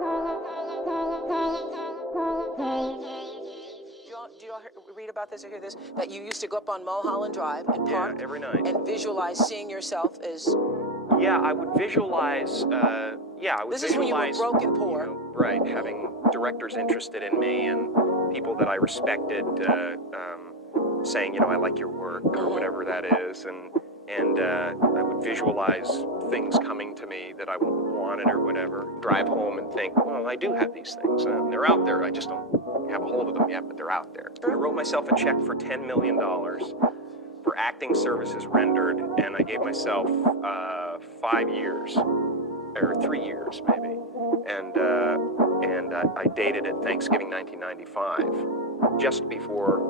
Do you all read about this or hear this? That you used to go up on Mulholland Drive and park every night and visualize seeing yourself as... Yeah, I would visualize, This is when you were broke and poor. You know, right, having directors interested in me and people that I respected saying, you know, I like your work or whatever that is, and I would visualize things coming to me that I wanted or whatever. Drive home and think, well, I do have these things. They're out there. I just don't have a hold of them yet, but they're out there. I wrote myself a check for $10 million for acting services rendered, and I gave myself 5 years, or 3 years maybe, and I dated it Thanksgiving 1995. Just before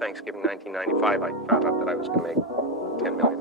Thanksgiving 1995, I found out that I was going to make $10 million.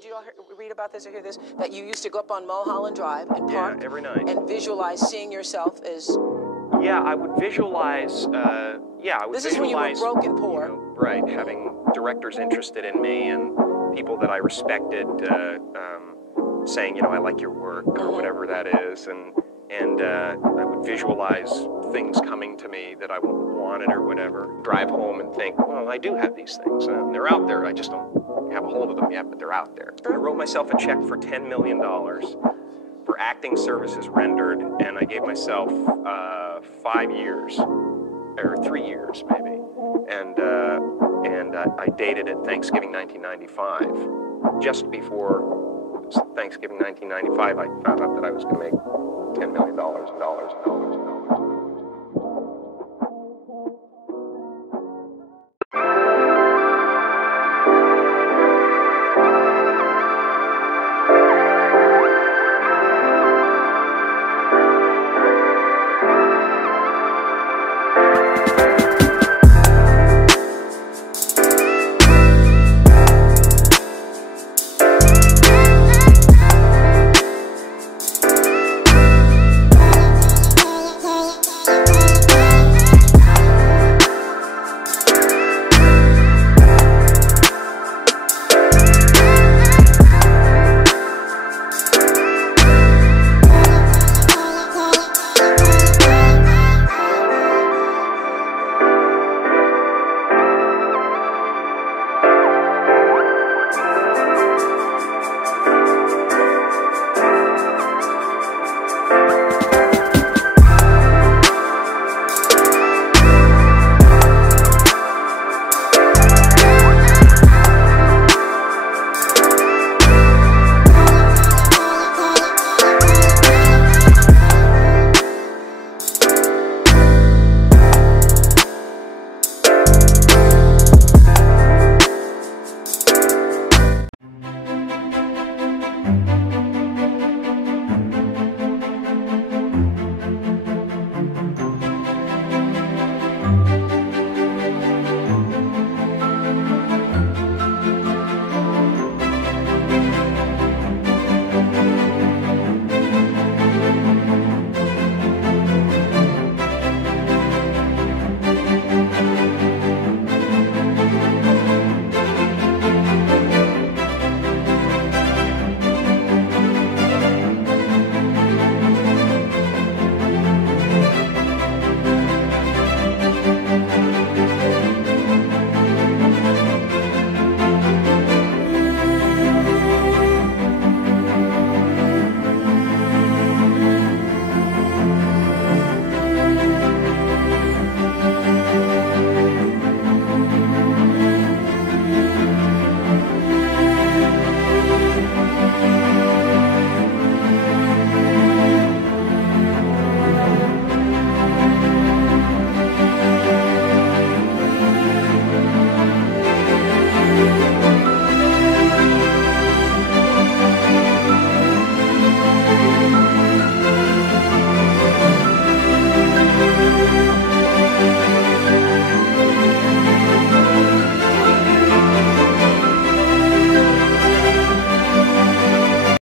Do you all read about this or hear this? That you used to go up on Mulholland Drive and park every night and visualize seeing yourself as... Yeah, I would visualize, This is when you were broke and poor. You know, right, having directors interested in me and people that I respected saying, you know, I like your work or whatever that is, and I would visualize things coming to me that I wanted or whatever. Drive home and think, well, I do have these things. They're out there. I just don't have a hold of them yet, but they're out there. I wrote myself a check for $10 million for acting services rendered, and I gave myself 5 years, or 3 years maybe, and I dated it Thanksgiving 1995. Just before Thanksgiving 1995, I found out that I was going to make $10 million.